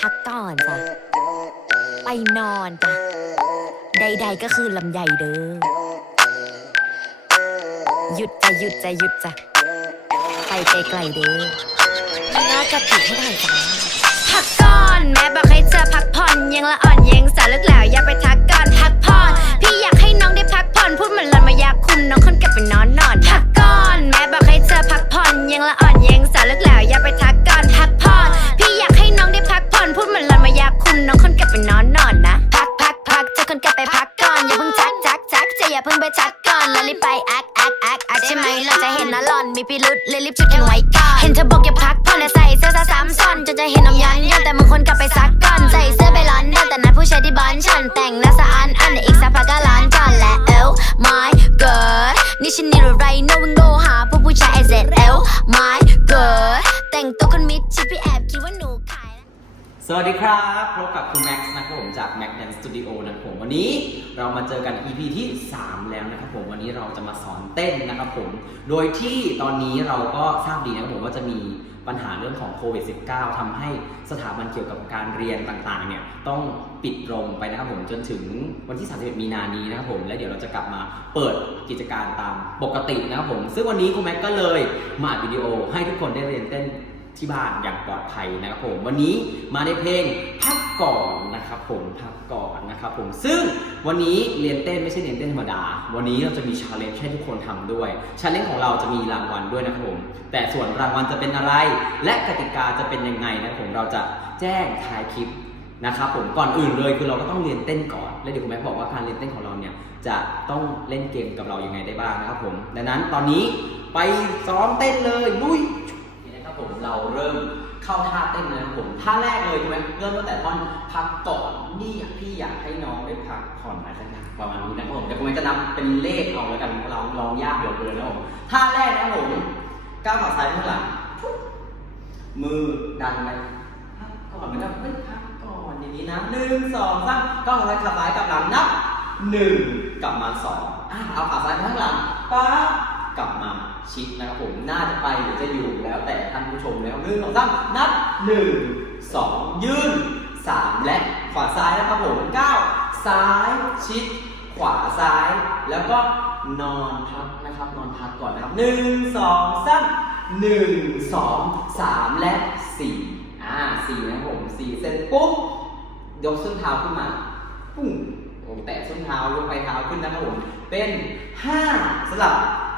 พักก่อนจ้ะ ไปนอนจ้ะ ใดๆก็คือลำใหญ่เด้อ หยุดจ้ะหยุดจ้ะหยุดจ้ะ ไปไกลๆเด้อน่าจะติดให้ได้จ้ะพักก่อนแม่บอกให้เธอพักผ่อนยังละอ่อนยังสาวลึกแล้วอย่าไปทักก่อนพักผ่อนพี่อยากให้น้องได้พักผ่อนพูดเหมือนเรามายากคุมน้องคนกลับไปนอนนอนพักก่อนแม่บอกให้เธอพักผ่อนยังละอ่อนยังสาวลึกแล้วอย่าไปทักก่อนพักผ่อนพี่อยาก น้องคนกลับไปนอนนอนนะ พักพักพักเธอคนกลับไปพักก่อน อย่าเพิ่งจักจักจักจะอย่าเพิ่งไปชักก่อนแล้วรีบไปแอคแอคแอคแอคใช่ไหมเราจะเห็นนะหลอนมีพิรุษเลยรีบจุดกันไว้ก่อน เห็นเธอบอกอย่าพัก กับคุณแม็กซ์นะครับผมจาก Mac Dance Studio นะครับผมวันนี้เรามาเจอกัน EP ที่ 3 แล้วนะครับผมวันนี้เราจะมาสอนเต้นนะครับผมโดยที่ตอนนี้เราก็ทราบดีนะครับผมว่าจะมีปัญหาเรื่องของโควิด -19 ทำให้สถาบันเกี่ยวกับการเรียนต่างๆเนี่ยต้องปิดลงไปนะครับผมจนถึงวันที่ 31 มีนานี้นะครับผมและเดี๋ยวเราจะกลับมาเปิดกิจการตามปกตินะครับผม ซึ่งวันนี้คุณแม็กก็เลยมาอัดวิดีโอให้ทุกคนได้เรียนเต้น ที่บ้านอย่างปลอดภัยนะครับผมวันนี้มาในเพลงพักก่อนนะครับผมพักก่อนนะครับผมซึ่งวันนี้เรียนเต้นไม่ใช่เรียนเต้นธรรมดา วันนี้เราจะมีชาเลนจ์ให้ทุกคนทำด้วยชาเลนจ์ของเราจะมีรางวัลด้วยนะครับผมแต่ส่วนรางวัลจะเป็นอะไร และกติกาจะเป็นยังไงนะครับผมเราจะแจ้งท้ายคลิปนะครับผมก่อนอื่นเลยคือเราก็ต้องเรียนเต้นก่อนแล้วเดี๋ยวคุณแม่บอกว่าการเรียนเต้นของเราเนี่ยจะต้องเล่นเกมกับเรายังไงได้บ้างนะครับผมดังนั้นตอนนี้ไปซ้อมเต้นเลยลุย เราเริ่มเข้าท่าเต้นเลยนะครับผมท่าแรกเลยใช่ไหมเริ่มตั้งแต่ท่อนพักก่อนนี่พี่อยากให้น้องได้พักผ่อนอะไรสักอย่างประมาณนี้นะครับผมเดี๋ยวผมจะนับเป็นเลขเอาแล้วกันเราลองยากเดี๋ยวเลยนะผมท่าแรกนะผมก้าวขาซ้ายข้างหลังมือดันไปพักก่อนเหมือนกับเฮ้ยพักก่อนอย่างนี้นะหนึ่งสองสามก้าวขาซ้ายขาซ้ายกลับหลังนับหนึ่งกลับมาสองเอาขาซ้ายข้างหลังปั๊บกลับมา ชิดนะครับผมน่าจะไปหรือจะอยู่แล้วแต่ท่านผู้ชมแล้วหนึ่งสองสามนับหนึ่งสองยืนสามและขวาซ้ายนะครับผมเก้าซ้ายชิด ขวาซ้าย แล้วก็นอนพักนะครับ นอนพักก่อนนะครับหนึ่งสองสามหนึ่งสองสามและสี่อ่าสี่นะครับผมสี่เสร็จปุ๊บยกส้นเท้าขึ้นมาปุ้งผมแตะส้นเท้ายกไปเท้าขึ้นนะครับผมเป็นห้าสลับ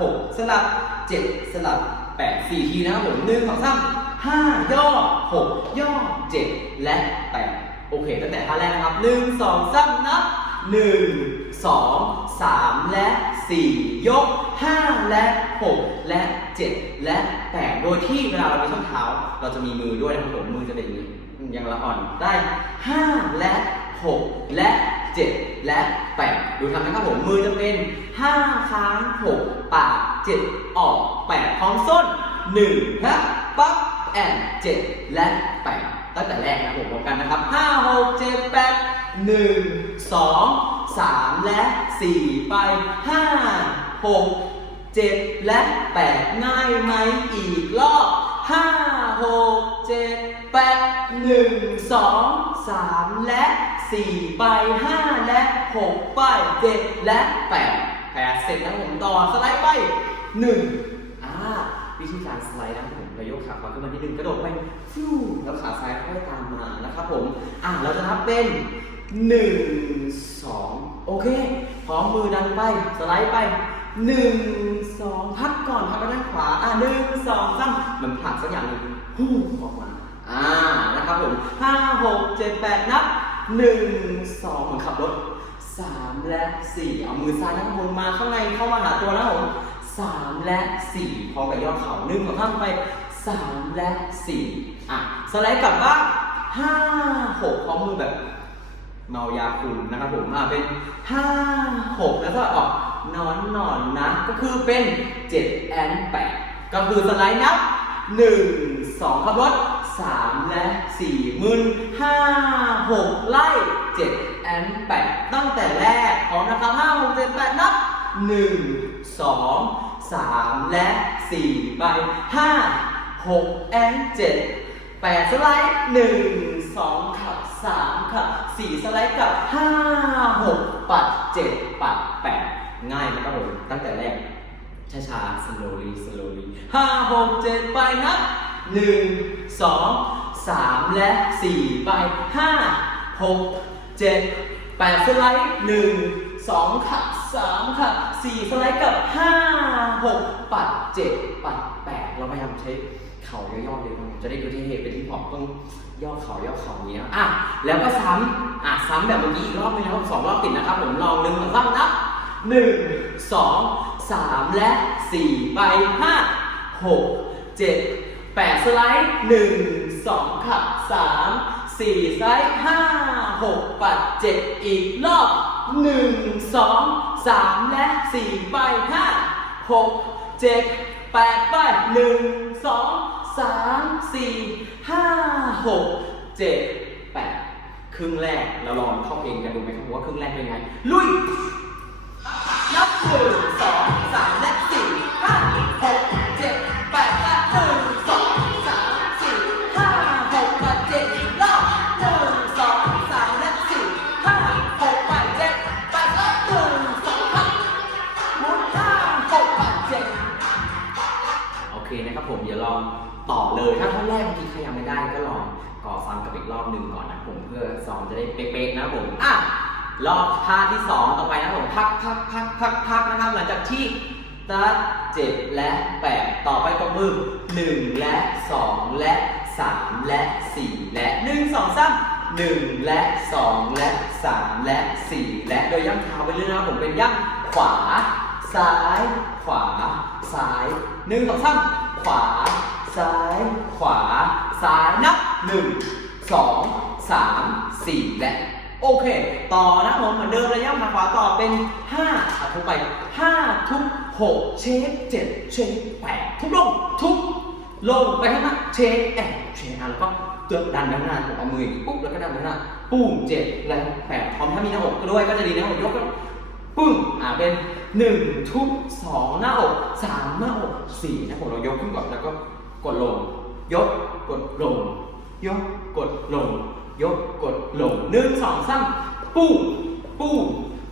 หกสลับ เจ็ดสลับแปดสี่ทีนะครับผมหนึ่งสองสามห้าย่อหกย่อเจ็ดและแปดโอเค ตั้งแต่ท่าแรกนะครับหนึ่งสองสามนับหนึ่งสองสามและสี่ยกห้าและหกและเจ็ดและแปดโดยที่เวลาเรามีส้นเท้า เราจะมีมือด้วยนะครับผม มือจะเป็นอย่างนี้ยังละอ่อนได้ห้าและหกและเจ็ด และแปดดูทำนะครับผมมือจะเป็นห้าค้างหกปากเจ็ดออกแปดพร้อมส้นหนึ่งนะปั๊บแอนเจ็ดและแปดตั้งแต่แรกนะผมพร้อมกันนะครับห้าหกเจ็ดแปดหนึ่งสองสามและสี่ไปห้าหกเจ็ดและแปดง่ายไหมอีกรอบห้าหกเจ็ด แปดหนึ่งสองสามและสี่ไปห้าและหกไปเจ็ดและแปดแปดเสร็จแล้วผมต่อสไลด์ไปหนึ่งอ่าวิธีการสไลด์นะผมเรายกขาขวาขึ้นมาที่หนึ่งกระโดดไปฟิวแล้วขาซ้ายค่อยตามมานะครับผมอ่าเราจะนับเป็นหนึ่งสองโอเคพร้อมมือดันไปสไลด์ไปหนึ่งสองพักก่อนพักไปด้านขวาอ่าหนึ่งสองสามเหมือนผลักสักอย่างหนึ่งฮู้ออกมา อ่า นะครับผมห้าหกเจ็ดแปดนับหนึ่งสองเหมือนขับรถสามและสี่เอามือซ้ายด้านบนมาข้างในเข้ามาหาตัวนะผมสามและสี่พร้อมกับย่อเข่าหนึ่งของข้ามไปสามและสี่อะ สไลด์กลับบ้างห้าหกพร้อมมือแบบเมายาคุมนะครับผมอ่าเป็นห้าหกแล้วก็ออกนอนนอนนะ ก็คือเป็นเจ็ดแอนแปดก็คือสไลด์นับหนึ่งสองขับรถ สามและสี่มึนห้าหกไล่เจ็ดแอนแปดตั้งแต่แรกพร้อมนะครับห้าหกเจ็ดแปดนับหนึ่งสองสามและสี่ไปห้าหกแอนเจ็ดแปดสไลด์หนึ่งสองขับสามขับสี่สไลด์กับห้าหกปัดเจ็ดปัดแปดง่ายไหมครับผมตั้งแต่แรกช้าๆ slowly slowly ห้าหกเจ็ดไปนับ หนึ่งสองสามและสี่ไปห้าหกเจ็ดแปดสไลด์หนึ่งสองขับสามขับสี่สไลด์กับห้าหกปัดเจ็ดปัดแปดเราพยายามใช้เข่าย่อๆเลยผมจะได้ดูที่เหตุเป็นที่ผมต้องย่อเข่าย่อเข่าอย่างนี้นะอะแล้วก็ซ้ำอะซ้ำแบบเมื่อกี้อีกรอบนึงนะครับสองรอบติดนะครับผมลองหนึ่งสองนับหนึ่งสองสามและสี่ไปห้าหกเจ็ด แปดสไลด์หนึ่งสองขับสามสี่สไลด์ห้าหกปัดเจ็ดอีกรอบหนึ่งสองสามและสี่ไปห้าหกเจ็ดแปดไปหนึ่งสองสามสี่ห้าหกเจ็ดแปดครึ่งแรกเราลองเข้าเพลงกันดูไหมครับว่าครึ่งแรกเป็นไง ลุยนับหนึ่งสอง เป๊ะๆนะผมอะรอบท่าที่สองต่อไปนะผมพักพักพักพักพักนะครับหลังจากที่ตัดเจ็ดและแปดต่อไปตบมือหนึ่งและสองและสามและสี่และหนึ่งสองสามหนึ่งและสองและสามและสี่และโดยย่ำเท้าไปเรื่อยนะครับผมเป็นย่ำขวา ซ้าย ขวา ซ้ายหนึ่งสองสามขวา ซ้าย ขวา ซ้ายนับหนึ่ง สองสามสี่และโอเค ต่อนะผมเหมือนเดิมระยะขาขวาต่อเป็น 5อะทุบไป 5 ทุบ6เช็ค7เช็ค8ทุบลง ทุบลงไปข้างหน้าเช็คแอนเช็คอะแล้วก็เตือดันไปข้างหน้าผมเอามืออย่างนี้ปุ๊บแล้วก็ดันไปข้างหน้าปุ้งเจ็ดและแปดพร้อมถ้ามีหน้าอกด้วยก็จะดีนะผมยกปึ้งอะเป็น1ทุบ2หน้าอก3หน้าอก4นะผมเรายกขึ้นก่อนแล้วก็กดลง ยกกดลง ยกกดลง ยกกดลงหนึ่งสองสามปูปู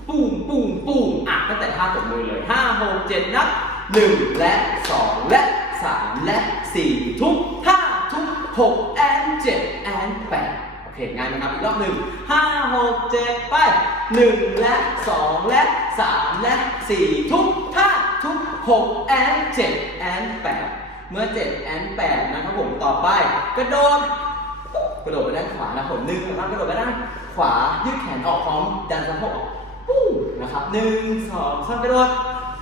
ปูปูปูอะตั้งแต่ท่าตบมือเลยห้าหกเจ็ดนับหนึ่งและสองและสามและสี่ทุกห้าทุกหกแอนเจ็ดแอนแปดโอเคง่ายไหมครับอีกรอบหนึ่งห้าหกเจ็ดไปหนึ่งและสองและสามและสี่ทุกห้าทุกหกแอนเจ็ดแอนแปดเมื่อเจ็ดแอนแปดนะครับผมต่อไป กระโดด กระโดดไปด้านขวานะผมหนึ่งนะครับกระโดดไปด้านขวายืดแขนออกพร้อมดันสะโพกออกปู้นะครับหนึ่งสองสามกระโดด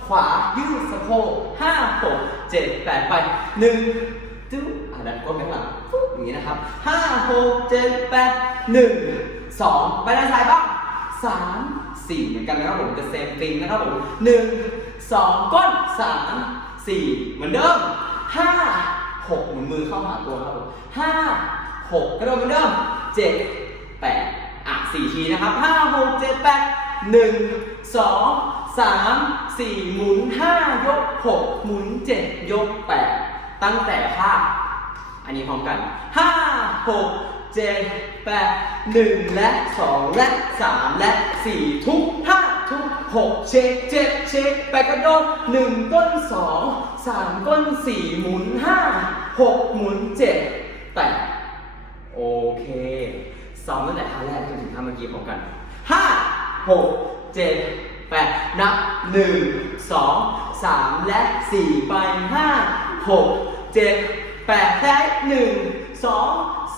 ขวายืดสะโพกห้าหกเจ็ดแปดไปหนึ่งจุ๊บอะดันก้นไปข้างหลังปุ๊บอย่างนี้นะครับห้าหกเจ็ดแปดหนึ่งสองไปด้านซ้ายบ้างสามสี่เหมือนกันนะครับผมจะเซมติงนะครับผมหนึ่งสองก้นสามสี่เหมือนเดิมห้าหกหมุนมือเข้าหาตัวครับผมห้า หกกระโดดเหมือนเดิมเจ็ดแปดอะสี่ทีนะครับห้าหกเจ็ดแปดหนึ่งสองสามสี่หมุนห้ายกหกหมุนเจ็ดยกแปดตั้งแต่ท่าอันนี้พร้อมกันห้าหกเจ็ดแปดหนึ่งและสองและสามและสี่ทุกห้าทุกหกเช็คเจ็ดเช็คแปดกระโดดหนึ่งก้นสองสามก้นสี่หมุนห้าหกหมุนเจ็ดแปด โอเคซ้อมตั้งแต่ท่าแรกจนถึงท่าเมื่อกี้พร้อมกันห้าหกเจ็ดแปดนับหนึ่งสองสามและสี่ไปห้าหกเจ็ดแปดและหนึ่งสอง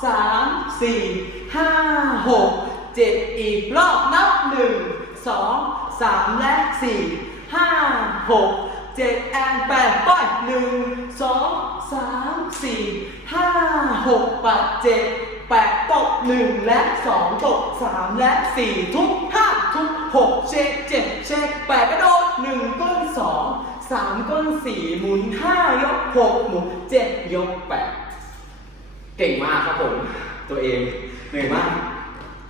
สามสี่ห้าหกเจ็ดอีกรอบนับหนึ่งสองสามและสี่ห้าหก เจ็ดแอนแปดไปหนึ่งสองสามสี่ห้าหกแปดเจ็ดแปดตกหนึ่งและสองตกสามและสี่ทุกห้าทุกหกเช็คเจ็ดเช็คแปดกระโดดหนึ่งก้นสองสามก้นสี่หมุนห้ายกหกหมุนเจ็ดยกแปดเก่งมากครับผม ตัวเองเหนื่อยมาก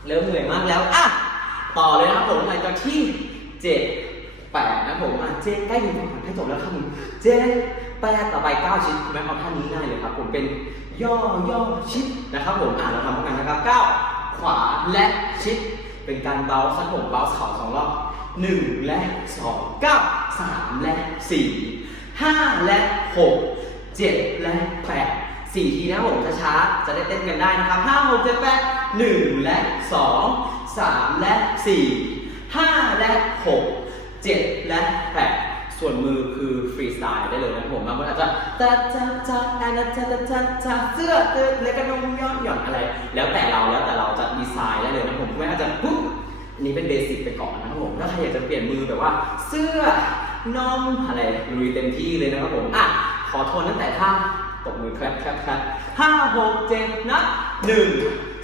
เริ่มเหนื่อยมากแล้วอะต่อเลยนะครับผมหลังจากที่เจ็ด แปดนะผมอะเจ็ดใกล้ถึงฝั่งใกล้จบแล้วครับผมเจ็ดแปดต่อไปเก้าชิ้นแม่เอาท่านี้ง่ายเลยครับ ผมเป็นย่อย่อชิดนะครับผมอ่านเราทำพร้อมกันนะครับเก้าขวาและชิด เป็นการเบาสักผมเบาเข่าสองรอบหนึ่งและสองเก้าสามและสี่ห้าและหกเจ็ดและแปดสี่ทีนะผมช้าๆจะได้เต้นกันได้นะครับห้าหกเจ็ดแปดหนึ่งและสองสามและสี่ห้าและหก เจ็ดและแปดส่วนมือคือฟรีสไตล์ได้เลยนะผมบางคนอาจจะจ้าจ้าจ้าอนนั้นจ้าจ้าจ้าจ้าเสื้อเสื้อเล็กกระนงย้อนหย่อนอะไร แล้วแต่เราแล้วแต่เราจะดีไซน์ได้เลยนะผมไม่อาจจะปุ๊บอันนี้เป็นเบสิกไปก่อนนะครับผมถ้าใครอยากจะเปลี่ยนมือแบบว่า เสื้อนอมอะไรลุยเต็มที่เลยนะครับผมอะขอโทวนตั้งแต่ท่าตบมือคลปแคลปแคลปห้าหกเจ็ดนับหนึ่ง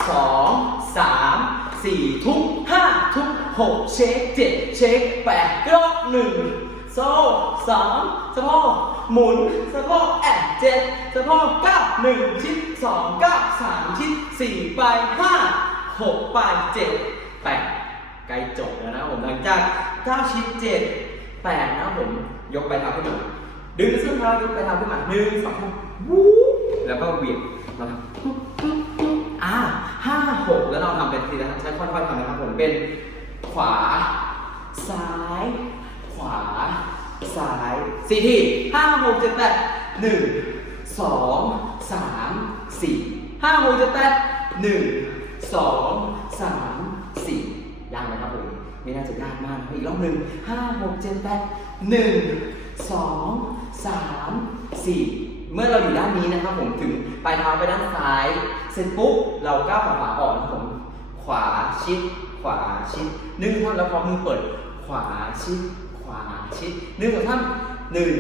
สองสามสี่ทุกห้าทุก หกเช็คเจ็ดเช็คแปดกรอกหนึ่งโซ่สามสะโพกหมุนสะโพกแอบเจ็ดสะโพกเก้าหนึ่งชิดสองเก้าสามชิดสี่ไปห้าหกไปเจ็ดแปดใกล้จบแล้วนะผมหลังจาก9ชิ้น7 8นะครับผมยกไปเท้าขึ้นมาดึงเส้นเท้ายกไปเท้าขึ้นมาหนึ่งสองวู้แล้วก็เหวี่ยงเราทำปุ๊บอ่าห้าหกแล้วเราทำเป็นทีละใช้ค่อยๆทำนะครับผมเป็น ขวา ซ้าย ขวา ซ้ายสี่ทีห้าหกเจ็ดแปดหนึ่งสองสามสี่ห้าหกเจ็ดแปดหนึ่งสองสามสี่ยากไหมครับผมไม่น่าจะยากมากนะครับอีกรอบหนึ่งห้าหกเจ็ดแปดหนึ่งสองสามสี่เมื่อเราอยู่ด้านนี้นะครับผมถึงปลายเท้าไปด้านซ้าย เสร็จปุ๊บเราก้าวขาขวาออกนะครับผม ขวาชิด ขวาชิดหนึ่งท่อนแล้วพร้อมมือเปิด ขวาชิด ขวาชิดหนึ่งสองท่านหนึ่ง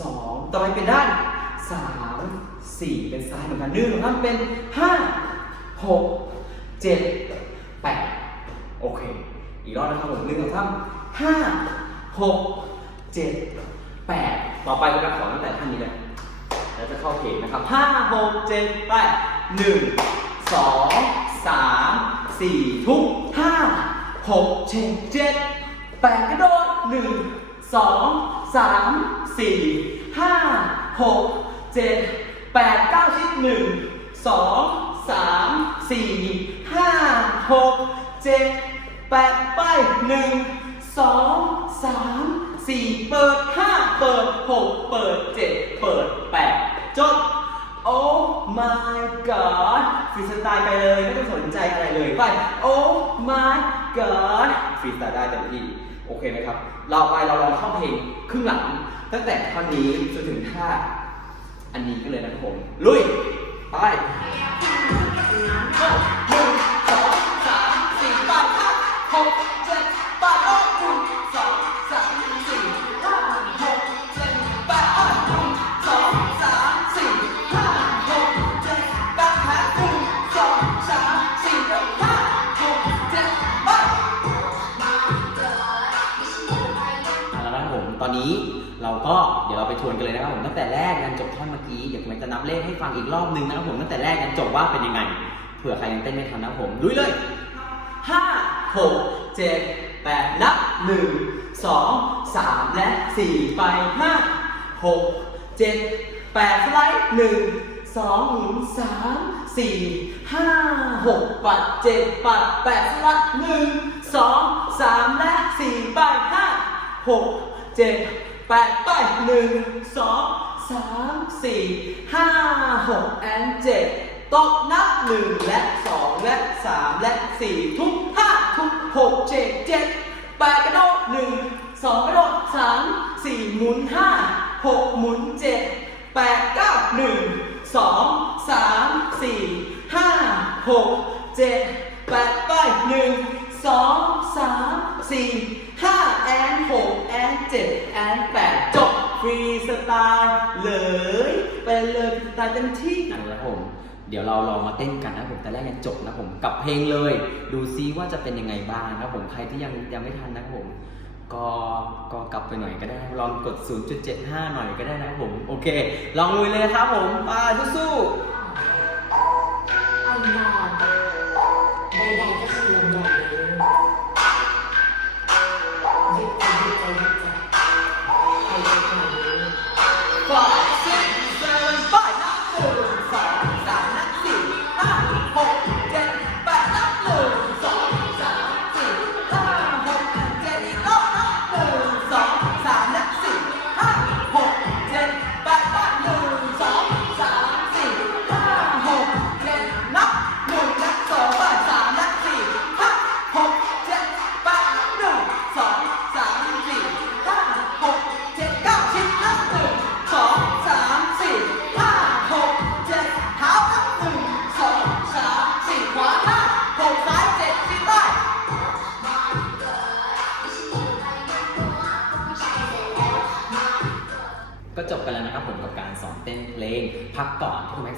สองต่อไปเป็นด้านสามสี่เป็นซ้ายเหมือนกันหนึ่งสองท่านเป็นห้าหกเจ็ดแปดโอเค อีกรอบนะครับผมหนึ่งสองท่านห้าหกเจ็ดแปดต่อไปเป็นการขอตั้งแต่ท่านนี้เลยแล้วจะเข้าเพจนะครับห้าหกเจ็ดแปดหนึ่งสองสาม สี่ทุกห้าหกเจ็ดเจ็ดแปดกระโดดหนึ่งสองสามสี่ห้าหกเจ็ดแปดเก้าชิดหนึ่งสองสามสี่ห้าหกเจ็ดแปดไปหนึ่งสองสามสี่เปิดห้าเปิดหกเปิดเจ็ด ไรเลยไป Oh my god ฟรีสไตล์ได้เต็มที่ โอเคไหมครับ เราไปเราลองเข้าเพลงครึ่งหลัง ตั้งแต่ท่อนนี้จนถึงท่า อันนี้ก็เลยนะครับผม ลุย ไปหนึ่งสองสามสี่ไปห้าหก เราไปทวนกันเลยนะครับผมตั้งแต่แรกยันจบท่อนเมื่อกี้เดี๋ยวผมจะนับเลขให้ฟังอีกรอบหนึงนะครับผมตั้งแต่แรกยันจบว่าเป็นยังไงเผื่อใครยังเต้นไม่ทันนะครับผมลุยเลยห้าหกเจ็ดแปดนับหนึ่งสองสามและสี่ไปห้าหกเจ็ดแปดสไลด์หนึ่งสองหมุนสามสี่ห้าหกปัดเจ็ดปัดแปดสไลด์หนึ่งสองสามและสี่ไปห้าหกเจ็ด แปดไปหนึ่งสองสามสี่ห้าหกแอนเจ็ดตบนับหนึ่งและสองและสามและสี่ทุกห้าทุกหกเจ็ดเจ็ดแปดกระโดดหนึ่งสองกระโดดสามสี่หมุนห้าหกหมุนเจ็ดแปดเก้าหนึ่งสองสามสี่ห้าหกเจ็ดแปดไปหนึ่งสองสามสี่ เลยเต็มที่นะครับผม เดี๋ยวเราลองมาเต้นกันนะผมแต่แรกยังจบนะผมกับเพลงเลย ดูซิว่าจะเป็นยังไงบ้างนะครับผมใครที่ยังยังไม่ทันนะผม ก็ก็กลับไปหน่อยก็ได้ลองกด 0.75 หน่อยก็ได้นะครับผม โอเค ลองลุยเลยครับผมไปสู้ๆอานอนใดๆก็คือลำใหญ่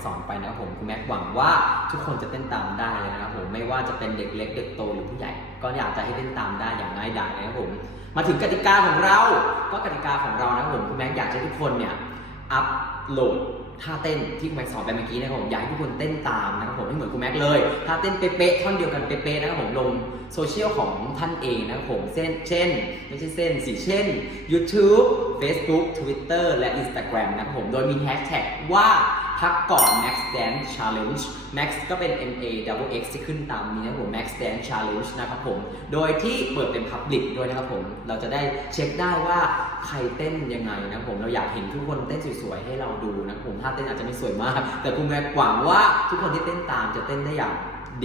สอนไปนะครับผมคุณแม็กหวังว่าทุกคนจะเต้นตามได้เลยนะครับผมไม่ว่าจะเป็นเด็กเล็กเด็กโตหรือผู้ใหญ่ ก็อยากจะให้เต้นตามได้อย่างง่ายดายนะครับผมมาถึงกติกาของเรา ก็กติกาของเรานะครับผมคุณแม็กอยากให้ทุกคนเนี่ยอัพโหลดท่าเต้นที่คุณแม็กสอนไปเมื่อกี้นะครับผมอยากให้ทุกคนเต้นตามนะครับผมให้เหมือนคุณแม็กเลยท่าเต้นเป๊ะๆท่อนเดียวกันเป๊ะๆนะครับผมลงโซเชียลของท่านเองนะครับผมเช่นเช่นไม่ใช่เส้นสิเช่น YouTube Facebook Twitter และ Instagram นะครับผมโดยมีแฮชแท็กว่า พักก่อน Max Dance Challenge Max ก็เป็น M A W X ที่ขึ้นตามนี้นะผม Max Dance Challenge นะครับผม โดยที่เปิดเป็น Public ด้วยนะครับผม เราจะได้เช็คได้ว่าใครเต้นยังไงนะผม เราอยากเห็นทุกคนเต้นสวยๆ ให้เราดูนะผม ถ้าเต้นอาจจะไม่สวยมาก แต่คุณแม่หวังว่าทุกคนที่เต้นตามจะเต้นได้อย่าง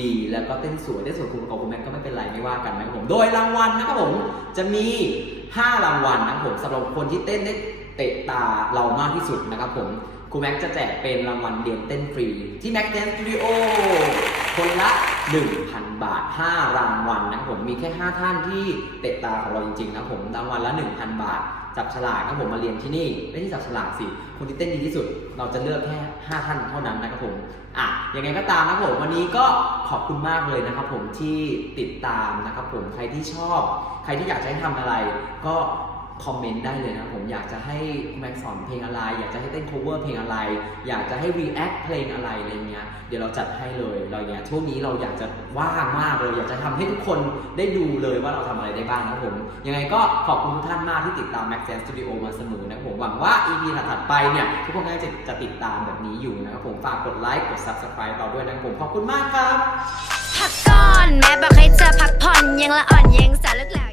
ดีแล้วก็เต้นสวยได้สวยคุณกับคุณแม่ก็ไม่เป็นไรไม่ว่ากันนะครับผม โดยรางวัลนะครับผมจะมี 5 รางวัลนะครับผมสำหรับคนที่เต้นได้เตะตาเรามากที่สุดนะครับผม ครูแม็กจะแจกเป็นรางวัลเรียนเต้นฟรี ที่แม็กแดนสตูดิโอคนละ 1,000 บาท 5 รางวัลนะผมมีแค่ 5 ท่านที่เตะตาของเราจริงๆนะผมรางวัลละ 1,000 บาท จับฉลากนะผมมาเรียนที่นี่ไม่ที่จับฉลากสิคนที่เต้นดีที่สุด เราจะเลือกแค่ 5 ท่านเท่านั้นนะครับผมอะยังไงก็ตามนะผมวันนี้ก็ขอบคุณมากเลยนะครับผมที่ติดตามนะครับผมใครที่ชอบ ใครที่อยากจะให้ทำอะไรก็ คอมเมนต์ได้เลยนะผมอยากจะให้แม็กซ์สอนเพลงอะไร อยากจะให้เต้น cover เพลงอะไร อยากจะให้ react เพลงอะไรอะไรเงี้ยเดี๋ยวเราจัดให้เลยเราเนี้ยช่วงนี้เราอยากจะว่างมากเลย อยากจะทำให้ทุกคนได้ดูเลยว่าเราทำอะไรได้บ้างนะผม ยังไงก็ขอบคุณทุกท่านมากที่ติดตาม Max Dance Studio มาเสมอนะผมหวังว่า EP ถัดไปเนี่ยทุกคนก็จะจะติดตามแบบนี้อยู่นะครับผมฝากกดไลค์กด subscribe เราด้วยนะผมขอบคุณมากครับพักก่อนแม่บอกให้เธอพักผ่อนยังละอ่อนยังสาวลึกแล้ว